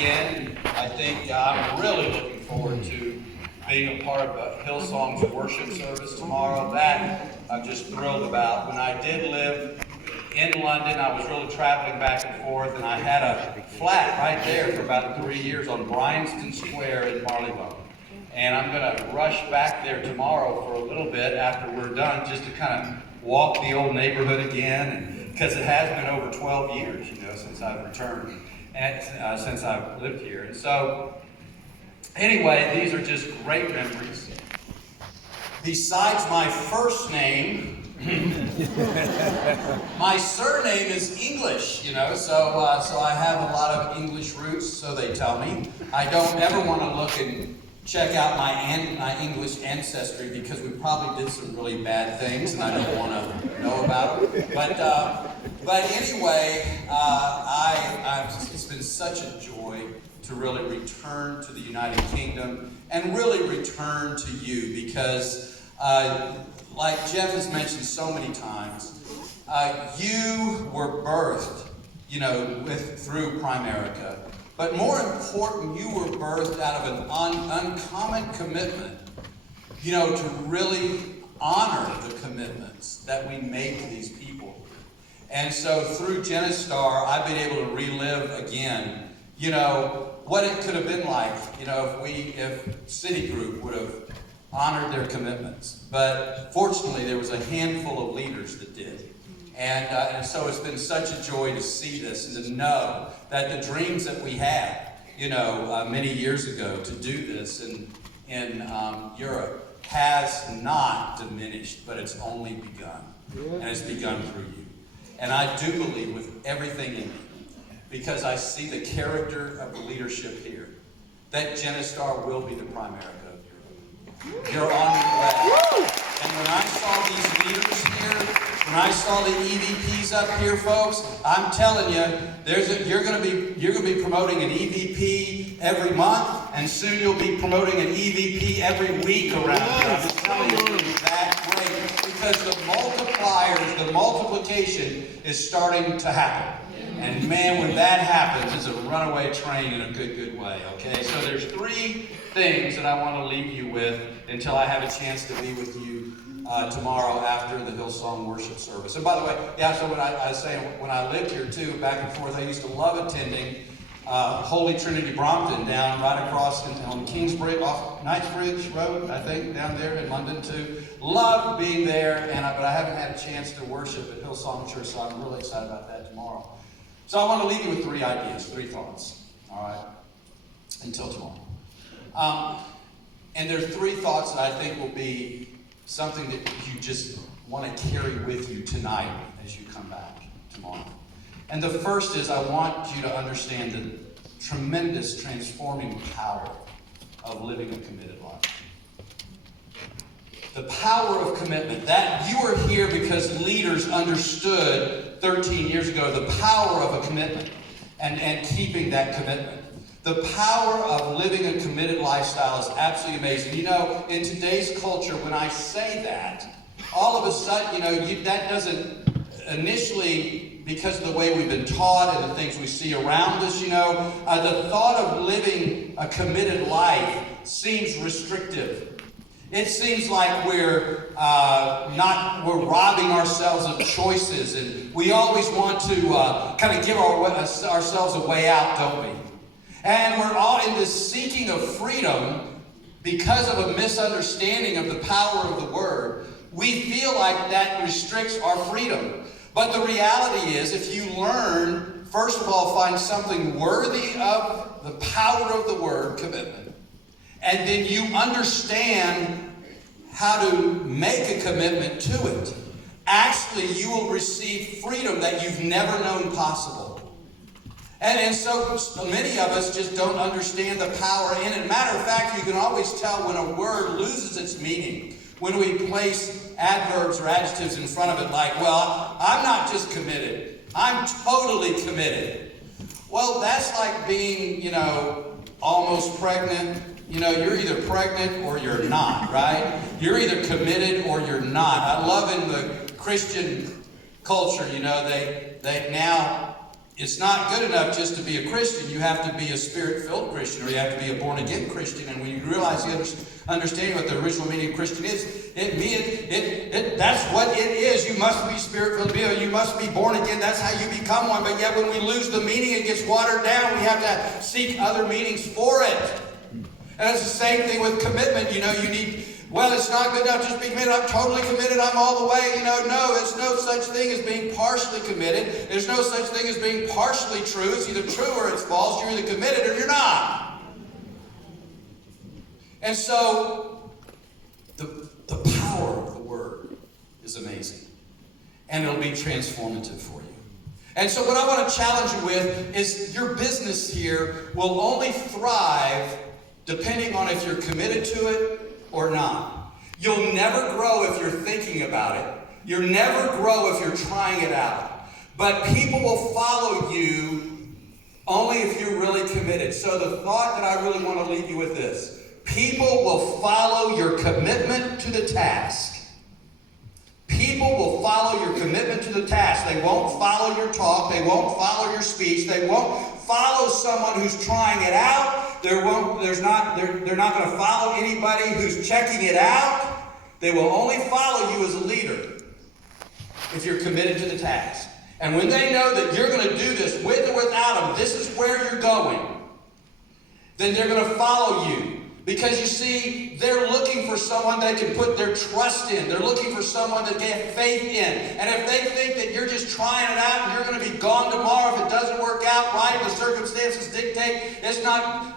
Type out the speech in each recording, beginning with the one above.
again. I think I'm really looking forward to being a part of Hillsong's worship service tomorrow. That I'm just thrilled about. When I did live in London, I was really traveling back and forth, and I had a flat right there for about 3 years on Bryanston Square in Marylebone. And I'm going to rush back there tomorrow for a little bit after we're done, just to kind of walk the old neighborhood again, because it has been over 12 years, since I've returned, and since I've lived here. And so, anyway, these are just great memories. Besides my first name, my surname is English, so I have a lot of English roots, so they tell me. I don't ever want to look and check out my English ancestry, because we probably did some really bad things and I don't want to know about it. But anyway, it's been such a joy to really return to the United Kingdom and really return to you, because like Jeff has mentioned so many times, you were birthed, through Primerica. But more important, you were birthed out of an uncommon commitment, to really honor the commitments that we make to these people. And so through Genistar, I've been able to relive again, what it could have been like, if Citigroup would have honored their commitments. But fortunately, there was a handful of leaders that did. And so it's been such a joy to see this and to know that the dreams that we had, many years ago to do this in Europe has not diminished, but it's only begun. And it's begun through you. And I do believe with everything in me, because I see the character of the leadership here, that Genistar will be the Primerica of Europe. You're on your way. And when I saw these leaders here, when I saw the EVPs up here, folks, I'm telling you, you're going to be promoting an EVP every month, and soon you'll be promoting an EVP every week around here. I'm just telling you, it's going to be that great, because the multipliers, the multiplication is starting to happen. And man, when that happens, it's a runaway train in a good way, okay? So there's 3 things that I want to leave you with until I have a chance to be with you tomorrow after the Hillsong worship service. And by the way, so when I lived here too, back and forth, I used to love attending Holy Trinity Brompton down right across on Kingsbridge, off Knightsbridge Road, I think, down there in London too. Loved being there, but I haven't had a chance to worship at Hillsong Church, so I'm really excited about that tomorrow. So I want to leave you with 3 ideas, 3 thoughts, all right, until tomorrow. And there are 3 thoughts that I think will be something that you just want to carry with you tonight as you come back tomorrow. And the first is, I want you to understand the tremendous transforming power of living a committed life. The power of commitment. That you are here because leaders understood 13 years ago the power of a commitment and keeping that commitment. The power of living a committed lifestyle is absolutely amazing. In today's culture, when I say that, all of a sudden, that doesn't initially, because of the way we've been taught and the things we see around us, the thought of living a committed life seems restrictive. It seems like we're robbing ourselves of choices, and we always want to kind of give ourselves a way out, don't we? And we're all in this seeking of freedom because of a misunderstanding of the power of the Word. We feel like that restricts our freedom. But the reality is, if you learn, first of all, find something worthy of the power of the Word, commitment, and then you understand how to make a commitment to it, actually you will receive freedom that you've never known possible. And so many of us just don't understand the power in it. Matter of fact, you can always tell when a word loses its meaning when we place adverbs or adjectives in front of it, like, well, I'm not just committed, I'm totally committed. Well, that's like being, almost pregnant. You're either pregnant or you're not, right? You're either committed or you're not. I love in the Christian culture, they now it's not good enough just to be a Christian. You have to be a Spirit-filled Christian, or you have to be a born-again Christian. And when you realize you understand what the original meaning of Christian is, that's what it is. You must be Spirit-filled. You must be born again. That's how you become one. But yet when we lose the meaning, it gets watered down. We have to seek other meanings for it. And it's the same thing with commitment. You need, well, it's not good enough just be committed. I'm totally committed. I'm all the way. No, there's no such thing as being partially committed. There's no such thing as being partially true. It's either true or it's false. You're either committed or you're not. And so, the power of the Word is amazing. And it'll be transformative for you. And so what I want to challenge you with is your business here will only thrive depending on if you're committed to it or not. You'll never grow if you're thinking about it. You'll never grow if you're trying it out. But people will follow you only if you're really committed. So the thought that I really want to leave you with this: people will follow your commitment to the task. People will follow your commitment to the task. They won't follow your talk. They won't follow your speech. They won't follow someone who's trying it out. They're not going to follow anybody who's checking it out. They will only follow you as a leader if you're committed to the task. And when they know that you're going to do this with or without them, this is where you're going, then they're going to follow you. Because you see, they're looking for someone they can put their trust in. They're looking for someone that they have faith in. And if they think that you're just trying it out and you're going to be gone tomorrow if it doesn't work out right, the circumstances dictate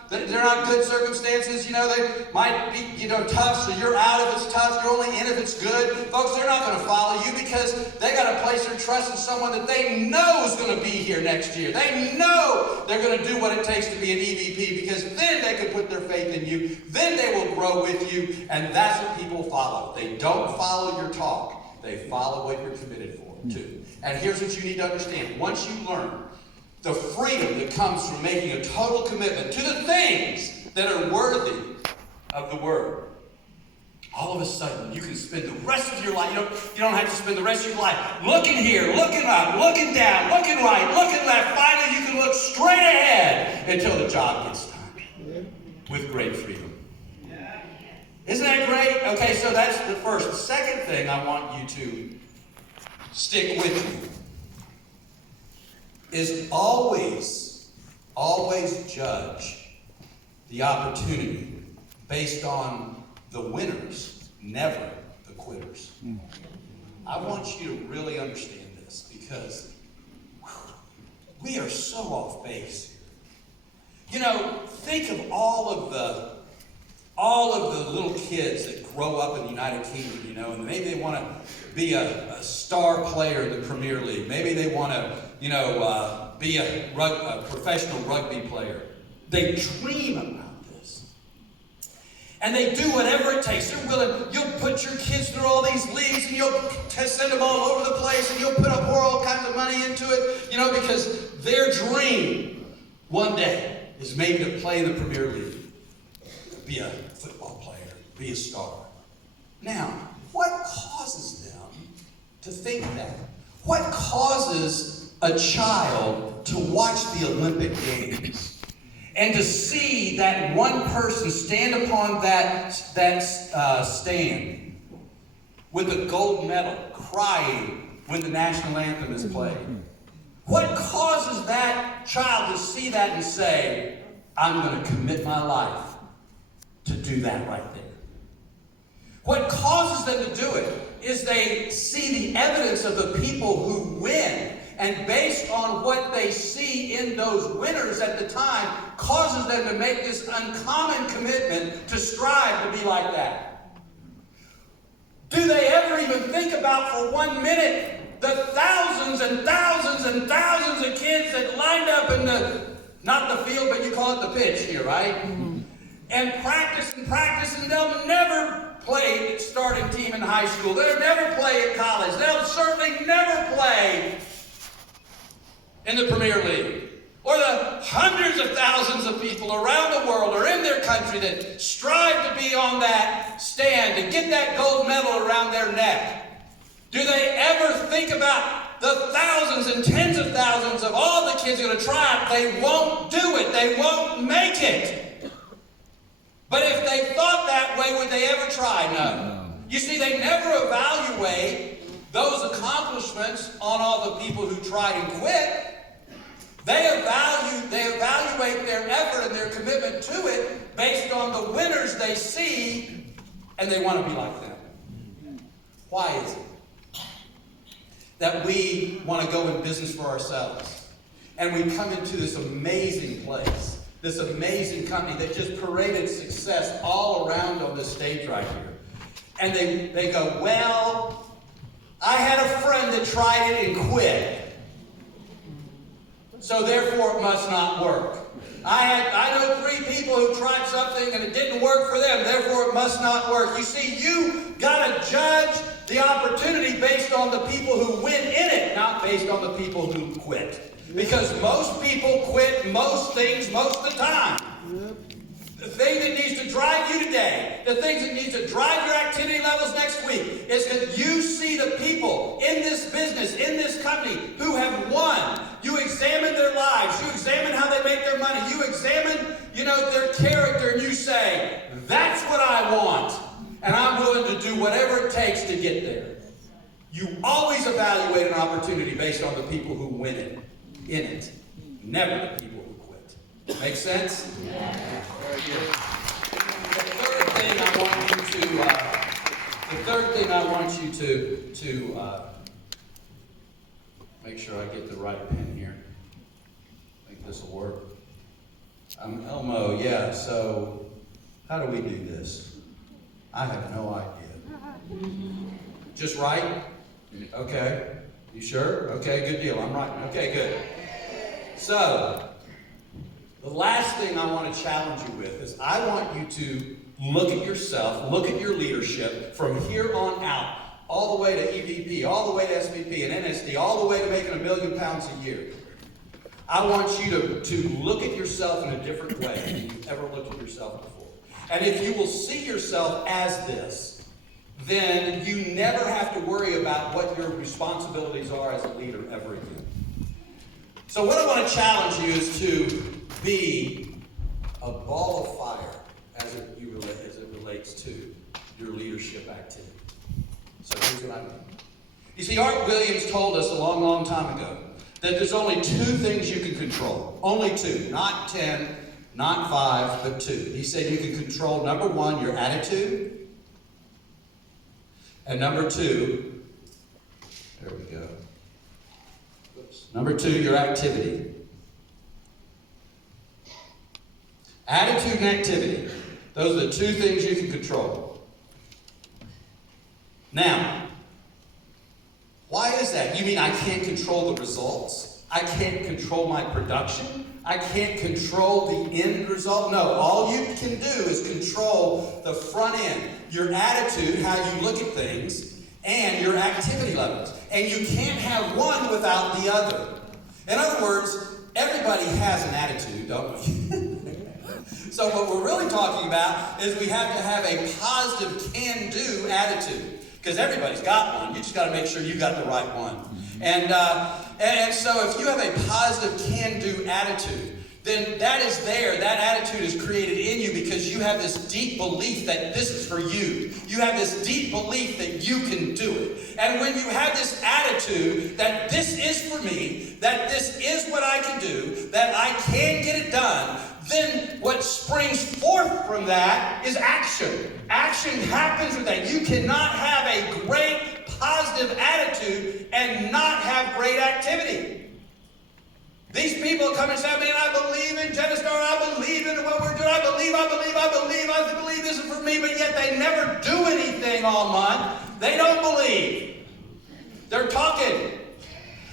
they're not good circumstances. They might be, tough, so you're out if it's tough. You're only in if it's good. Folks, they're not going to follow you because they got to place their trust in someone that they know is going to be here next year. They know they're going to do what it takes to be an EVP, because then they can put their faith in you. Then they will grow with you, and that's what people follow. They don't follow your talk. They follow what you're committed to. And here's what you need to understand. Once you learn the freedom that comes from making a total commitment to the things that are worthy of the Word, all of a sudden you can spend the rest of your life. You don't have to spend the rest of your life looking here, looking up, looking down, looking right, looking left. Finally, you can look straight ahead until the job gets done with great freedom. Isn't that great? Okay, so that's the first. The second thing I want you to stick with me is always judge the opportunity based on the winners, never the quitters. I want you to really understand this, because we are so off base here. Think of all of the little kids that grow up in the United Kingdom, and maybe they want to be a star player in the Premier League. Maybe they want to, be a professional rugby player. They dream about this. And they do whatever it takes. You'll put your kids through all these leagues, and you'll send them all over the place, and you'll pour all kinds of money into it, because their dream one day is maybe to play in the Premier League. Be a football player, be a star. Now, what causes them to think that? What causes a child to watch the Olympic Games and to see that one person stand upon that stand with a gold medal, crying when the national anthem is played? What causes that child to see that and say, I'm going to commit my life to do that right there? What causes them to do it is they see the evidence of the people who win, and based on what they see in those winners at the time, causes them to make this uncommon commitment to strive to be like that. Do they ever even think about for 1 minute the thousands and thousands and thousands of kids that lined up in not the field, but you call it the pitch here, right? And practice, and they'll never play starting team in high school. They'll never play at college. They'll certainly never play in the Premier League. Or the hundreds of thousands of people around the world or in their country that strive to be on that stand and get that gold medal around their neck. Do they ever think about the thousands and tens of thousands of all the kids are going to try it, they won't do it. They won't make it. But if they thought that way, would they ever try? No. You see, they never evaluate those accomplishments on all the people who tried and quit. They evaluate their effort and their commitment to it based on the winners they see, and they want to be like them. Why is it that we want to go in business for ourselves? And we come into this amazing place, this amazing company that just paraded success all around on this stage right here. And they go, well, I had a friend that tried it and quit, so therefore it must not work. I know 3 people who tried something and it didn't work for them, therefore it must not work. You see, you got to judge the opportunity based on the people who win in it, not based on the people who quit. Because most people quit most things most of the time. The thing that needs to drive you today, the things that needs to drive your activity levels next week, is that you see the people in this business, in this company, who have won. You examine their lives. You examine how they make their money. You examine, their character, and you say, that's what I want, and I'm willing to do whatever it takes to get there. You always evaluate an opportunity based on the people who win it, in it, never the people who quit. Make sense? Yeah. Very good. The third thing I want you to make sure I get the right pen here. I think this will work. Elmo, yeah, so how do we do this? I have no idea. Just right? Okay. You sure? Okay, good deal. I'm writing. Okay, good. So, the last thing I want to challenge you with is I want you to look at yourself, look at your leadership from here on out, all the way to EVP, all the way to SVP and NSD, all the way to making £1 million a year. I want you to look at yourself in a different way than you've ever looked at yourself before. And if you will see yourself as this, then you never have to worry about what your responsibilities are as a leader ever again. So what I want to challenge you is to be a ball of fire as it relates to your leadership activity. So here's what I mean. You see, Art Williams told us a long, long time ago that there's only 2 things you can control. Only 2. Not 10, not 5, but 2. He said you can control, number 1, your attitude. And number 2, there we go. Number 2, your activity. Attitude and activity. Those are the 2 things you can control. Now, why is that? You mean I can't control the results? I can't control my production? I can't control the end result? No, all you can do is control the front end. Your attitude, how you look at things, and your activity levels. And you can't have one without the other. In other words, everybody has an attitude, don't we? So what we're really talking about is we have to have a positive can-do attitude. Because everybody's got one. You just got to make sure you got the right one. And so if you have a positive can-do attitude, then that is there. That attitude is created in you because you have this deep belief that this is for you. You have this deep belief that you can do it. And when you have this attitude that this is for me, that this is what I can do, that I can get it done, then what springs forth from that is action. Action happens with that. You cannot have a great positive attitude and not have great activity. These people come and say, man, I believe in Genistar, I believe in what we're doing, I believe this is for me, but yet they never do anything all month. They don't believe. They're talking.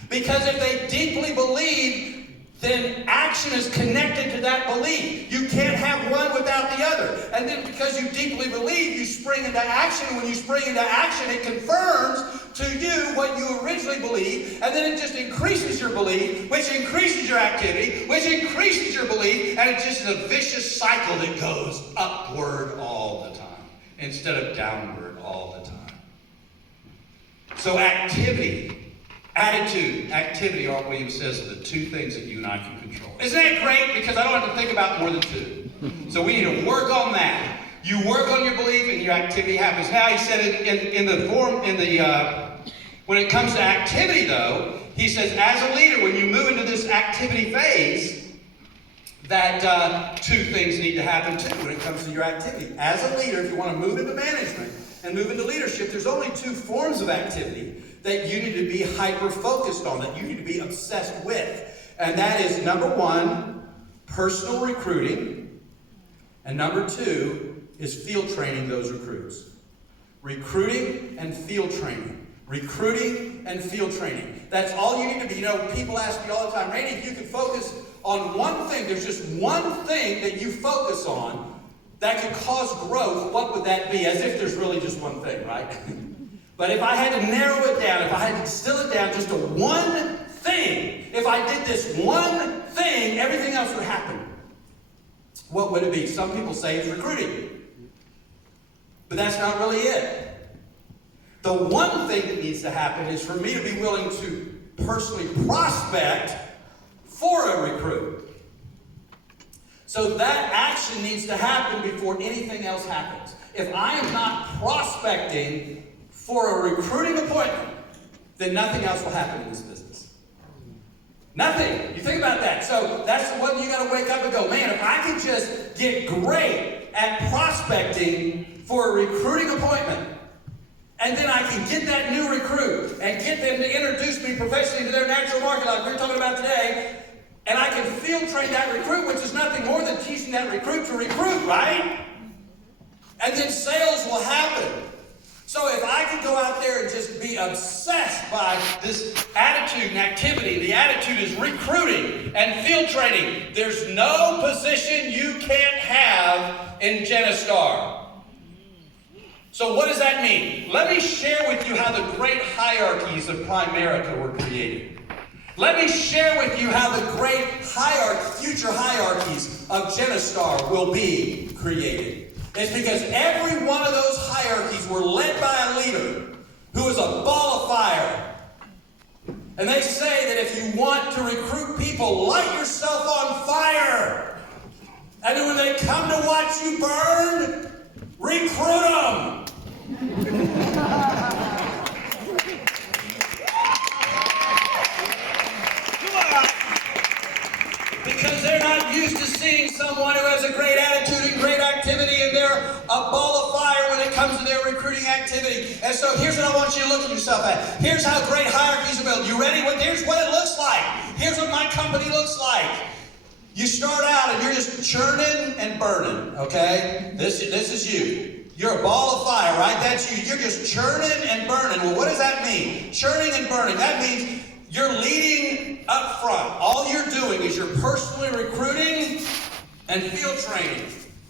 Because if they deeply believe, then action is connected to that belief. You can't have one without the other. And then because you deeply believe, you spring into action. And when you spring into action, it confirms to you what you originally believed. And then it just increases your belief, which increases your activity, which increases your belief. And it's just a vicious cycle that goes upward all the time instead of downward all the time. So activity attitude, activity, R. Williams says, are the two things that you and I can control. Isn't that great? Because I don't have to think about more than two. So we need to work on that. You work on your belief and your activity happens. Now he said when it comes to activity though, he says as a leader, when you move into this activity phase, that two things need to happen too when it comes to your activity. As a leader, if you want to move into management and move into leadership, there's only two forms of activity that you need to be hyper-focused on, that you need to be obsessed with. And that is, number one, personal recruiting, and number two is field training those recruits. Recruiting and field training. Recruiting and field training. That's all you need to be. You know, people ask me all the time, Randy, if you could focus on one thing, there's just one thing that you focus on that could cause growth, what would that be? As if there's really just one thing, right? But if I had to narrow it down, if I had to distill it down just to one thing, if I did this one thing, everything else would happen. What would it be? Some people say it's recruiting. But that's not really it. The one thing that needs to happen is for me to be willing to personally prospect for a recruit. So that action needs to happen before anything else happens. If I am not prospecting for a recruiting appointment, then nothing else will happen in this business. Nothing. You think about that. So that's the one you got to wake up and go, man, if I can just get great at prospecting for a recruiting appointment, and then I can get that new recruit and get them to introduce me professionally to their natural market like we were talking about today, and I can field train that recruit, which is nothing more than teaching that recruit to recruit, right? And then sales will happen. So if I could go out there and just be obsessed by this attitude and activity, the attitude is recruiting and field training. There's no position you can't have in Genistar. So what does that mean? Let me share with you how the great hierarchies of Primerica were created. Let me share with you how the great future hierarchies of Genistar will be created. It's because every one of those hierarchies were led by a leader who was a ball of fire. And they say that if you want to recruit people, light yourself on fire. And then when they come to watch you burn, recruit them. Because they're not used to seeing someone who has a great attitude and great activity, and they're a ball of fire when it comes to their recruiting activity. And so here's what I want you to look at yourself at. Here's how great hierarchies are built. You ready? Here's what it looks like. Here's what my company looks like. You start out and you're just churning and burning, okay? This is you. You're a ball of fire, right? That's you. You're just churning and burning. Well, what does that mean? Churning and burning. That means you're leading up front. All you're doing is you're personally recruiting and field training.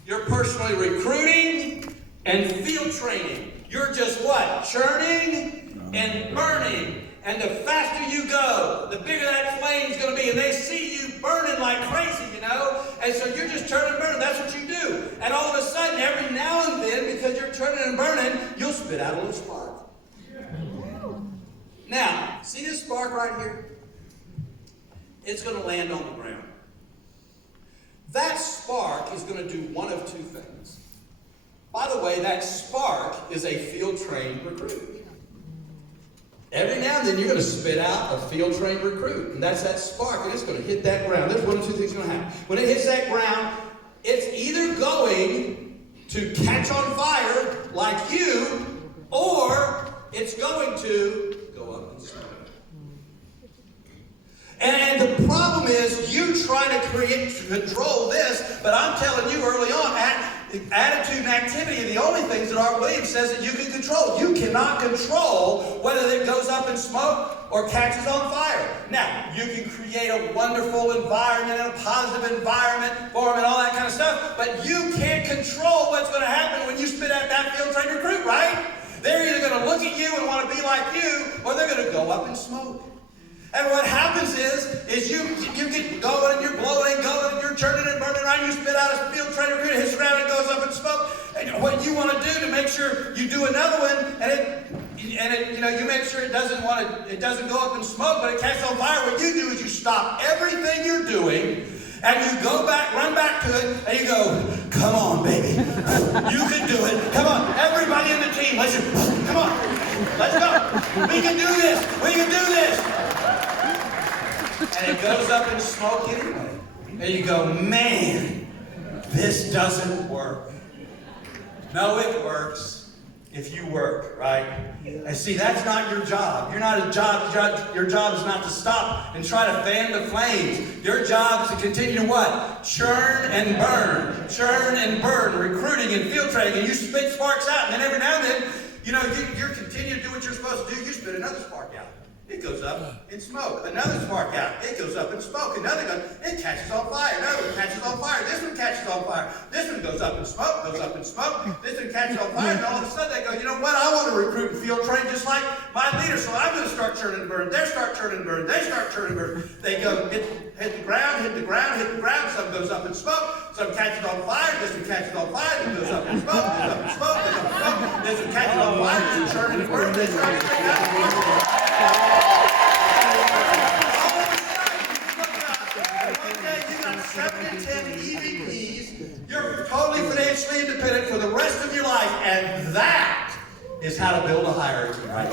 You're personally recruiting and field training. You're just what? Churning and burning. And the faster you go, the bigger that flame's going to be. And they see you burning like crazy, you know? And so you're just turning and burning. That's what you do. And all of a sudden, every now and then, because you're turning and burning, you'll spit out a little spark. Now, see this spark right here? It's going to land on the ground. That spark is going to do one of two things. By the way, that spark is a field-trained recruit. Every now and then, you're going to spit out a field-trained recruit. And that's that spark, and it's going to hit that ground. There's one of two things going to happen. When it hits that ground, it's either going to catch on fire like you, or it's going to go up and smoke. And the problem is, you try to control this, but I'm telling you early on, attitude and activity are the only things that R. Williams says that you can control. You cannot control whether it goes up in smoke or catches on fire. Now, you can create a wonderful environment and a positive environment for them and all that kind of stuff, but you can't control what's going to happen when you spit at that field-trained recruit, right? They're either going to look at you and want to be like you, or they're going to go up in smoke. And what happens is you get going and you're blowing and going and you're churning and burning around. You spit out a field trainer, it hits around and goes up in smoke. And what you want to do to make sure you do another one, and you make sure it doesn't go up in smoke, but it catches on fire. What you do is you stop everything you're doing, and you go back, run back to it, and you go, come on, baby. You can do it. Come on, everybody in the team, listen. Come on, let's go. We can do this. We can do this. And it goes up in smoke anyway. And you go, man, this doesn't work. No, it works. If you work, right? And see, that's not your job. Your job is not to stop and try to fan the flames. Your job is to continue to what? Churn and burn. Churn and burn. Recruiting and field training. And you spit sparks out. And then every now and then, you continue to do what you're supposed to do. You spit another spark out. It goes up in smoke. Another spark out. It goes up in smoke. Another goes, it catches on fire. Another one catches on fire. This one catches on fire. This one goes up in smoke, goes up in smoke. This one catches on fire. And all of a sudden they go, you know what? I want to recruit and field train just like my leader. So I'm going to start churning and burn. They start churning and burn. They start churning and burn. They go hit the ground, hit the ground, hit the ground. Some goes up in smoke. Some catches on fire. This one catches on fire. This goes up in smoke. Goes up in smoke. Goes up in smoke. This one catches on fire. This one churning and burn. This one you got 7 to 10 EVPs. You're totally financially independent for the rest of your life, and that is how to build a hierarchy, right?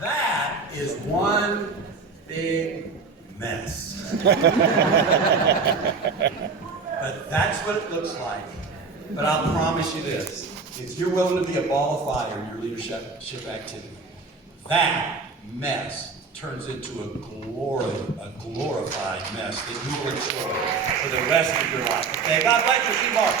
That is one big mess. But that's what it looks like. But I'll promise you this. If you're willing to be a ball of fire in your leadership activity, that mess turns into a glorified mess that you will enjoy for the rest of your life. Okay, God bless you, Seymour.